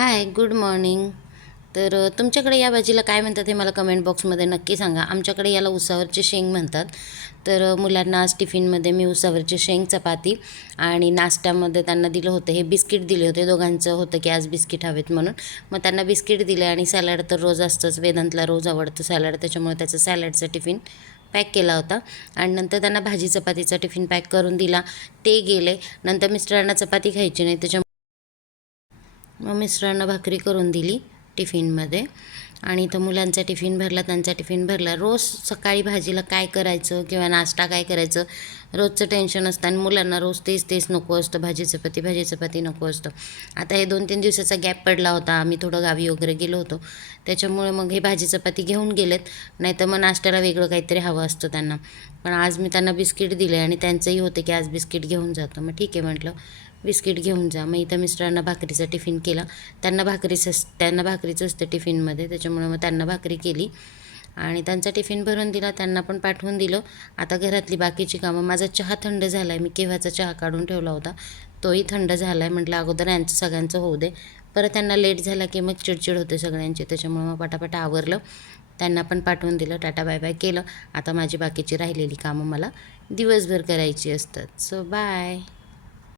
हाय, good morning. तर तुमच्याकडे या भाजीला काय म्हणतात हे मला कमेंट बॉक्समध्ये नक्की सांगा. आमच्याकडे याला उसावरची शेंग म्हणतात. तर मुलांना आज टिफिनमध्ये मी उसावरची शेंग, चपाती आणि नाश्त्यामध्ये त्यांना दिलं होतं, हे बिस्किट दिले होते. दोघांचं होतं की आज बिस्किट हवेत म्हणून. मग त्यांना बिस्किट दिले आणि सॅलड तर रोज असतंच. वेदांतला रोज आवडतं सॅलड, त्याच्यामुळे त्याचं सॅलडचा टिफिन पॅक केला होता. आणि नंतर त्यांना भाजी चपातीचा टिफिन पॅक करून दिला. ते गेले. नंतर मिस्टरांना चपाती खायची नाही, त्याच्यामुळे मग मिस्टरांना भाकरी करून दिली टिफिनमध्ये. आणि इथं मुलांचा टिफिन भरला, त्यांचा टिफिन भरला. रोज सकाळी भाजीला काय करायचं किंवा नाश्ता काय करायचं रोजचं टेन्शन असतं. आणि मुलांना रोज तेच नको असतं, भाजी चपाती नको असतं. आता हे 2-3 दिवसाचा गॅप पडला होता, आम्ही थोडं गावी वगैरे गेलो होतो, त्याच्यामुळे मग हे भाजी चपाती घेऊन गेलेत. नाहीतर मग नाश्त्याला वेगळं काहीतरी हवं असतं त्यांना. पण आज मी त्यांना बिस्किट दिले आणि त्यांचंही होतं की आज बिस्किट घेऊन जातो. मग ठीक आहे म्हटलं, बिस्किट घेऊन जा. मग इथं मिस्टरांना भाकरीचा टिफिन केला. त्यांना भाकरीचं असतं टिफिनमध्ये, त्याच्यामुळे मग त्यांना भाकरी केली आणि त्यांचा टिफिन भरून दिला. त्यांना पण पाठवून दिलं. आता घरातली बाकीची कामं. माझा चहा थंड झाला आहे, मी केव्हाचा चहा काढून ठेवला होता, तोही थंड झाला आहे. म्हटलं अगोदर यांचं सगळ्यांचं होऊ दे, परत त्यांना लेट झाला की मग चिडचिड होते सगळ्यांची. त्याच्यामुळे मग पटापट आवरलं, त्यांना पण पाठवून दिलं, टाटा बाय बाय केलं. आता माझी बाकीची राहिलेली कामं मला दिवसभर करायची असतात. So bye.